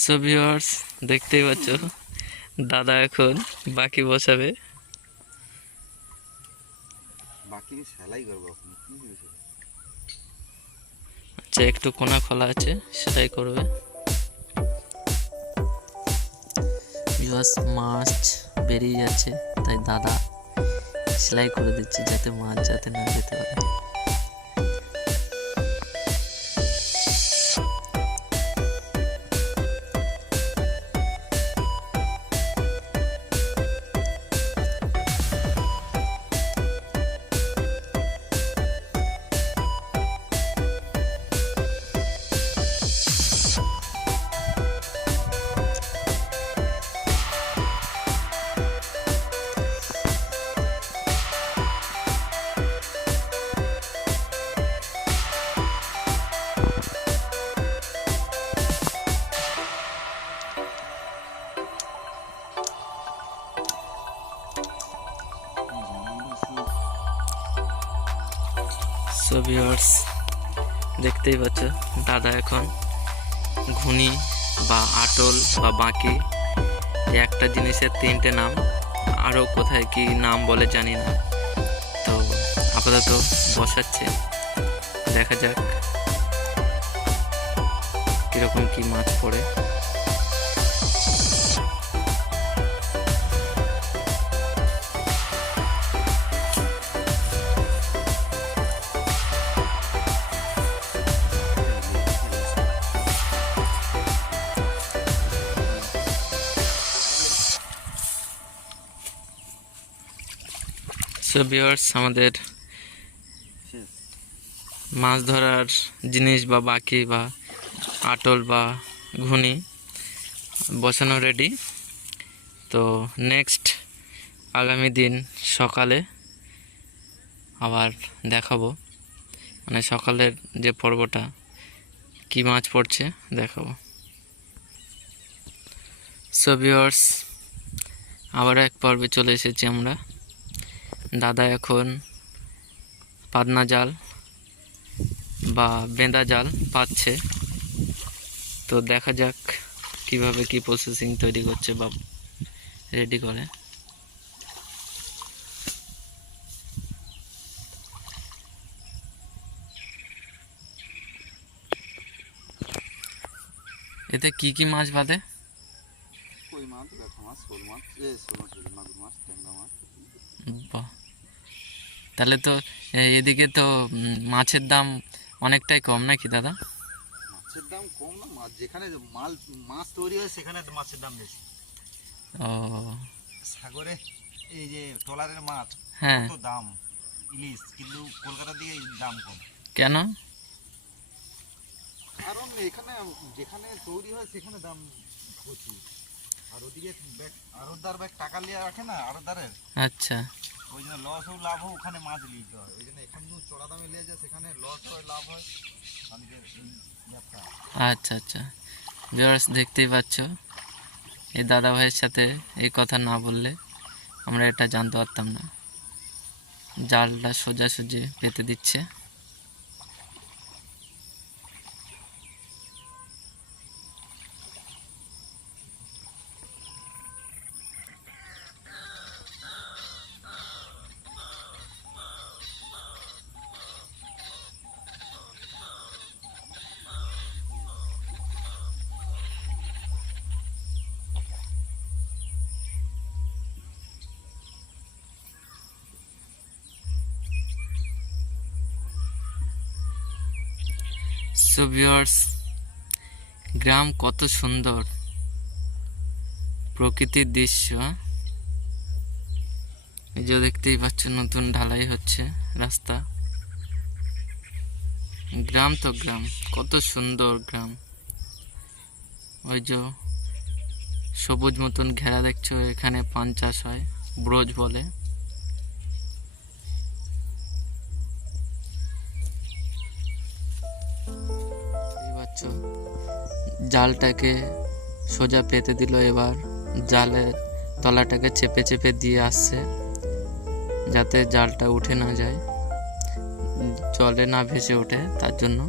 So viewers দেখতেই পাচ্ছ দাদা এখন বাকি বসাবে। আচ্ছা একটু কোনা খোলা আছে সেটাই করবে। ভিউয়ার্স মাছ বেরিয়ে যাচ্ছে তাই দাদা সেলাই করে দিচ্ছে যাতে মাছ যাতে না যেতে পারে। সো ভিউয়ার্স দেখতেই পাচ্ছ, দাদা এখন ঘুনি বা আটল বা বাঁকি একটা জিনিসের তিনটে নাম, আরও কোথায় কি নাম বলে জানি না। তো আপাতত বসাচ্ছে, দেখা যাক কীরকম কি মাছ পড়ে। সো ভিউয়ার্স আমাদের মাছ ধরার জিনিস বা বাকি বা আটল বা ঘুনি বসানো রেডি তো নেক্সট আগামী দিন সকালে আবার দেখাবো। মানে সকালের যে পর্বটা, কী মাছ পড়ছে দেখাবো। সো ভিউয়ার্স আবার এক পর্বে চলে এসেছি আমরা। দাদা এখন পাদনা জাল বা বেঁদা জাল পাচ্ছে। তো দেখা যাক কীভাবে কি প্রসেসিং তৈরি করছে বা রেডি করে। এতে কি কি মাছ বাদে? কই মাছ? মাছ মাছ মাছ মাছ মাছ। বাহ। তাহলে তো এদিকে তো মাছের দাম অনেকটাই কম নাকি দাদা? মাছের দাম কম না মাছ যেখানে মাল মাছ তৈরি হয় সেখানে মাছের দাম বেশি। ও। সাগরে এই যে ট্রলারের মাছ হ্যাঁ। দাম? ইলিশ কিন্তু কলকাতার দিকে দাম কম। কেন? কারণ এখানে যেখানে তৈরি হয় সেখানে দাম প্রচুর। আর ওদিকে ব্যাগ আরতদার ব্যাগ টাকা নিয়ে রাখে না আরতদারের আচ্ছা। ওই জন্য লস হোক লাভ হোক ওখানে মাছ নিতে হয়। ওই জন্য এখানে চড়া দামে নিয়ে যায় সেখানে লস হয় লাভ হয়। আমাদের ব্যবসা আচ্ছা আচ্ছা। ভিউয়ার্স দেখতেই পাচ্ছ। এই দাদা ভাইয়ের সাথে এই কথা না বললে আমরা এটা জানতে পারতাম না। জালটা সোজাসুজি পেতে দিচ্ছে। সো ভিউয়ার্স গ্রাম কত সুন্দর প্রকৃতির দৃশ্য। এই যে দেখতেই পাচ্ছ নতুন ঢালাই হচ্ছে রাস্তা। গ্রাম তো গ্রাম, কত সুন্দর গ্রাম। ওই যে সবুজ মতন ঘেরা দেখছ, এখানে পান চাষ হয়, ব্রোজ বলে। জালটাকে সোজা পেতে দিল। এবার জালে তলাটাকে চেপে চেপে দিয়ে আসছে যাতে জালটা উঠে না যায়, জলে না ভেসে ওঠে তার জন্য।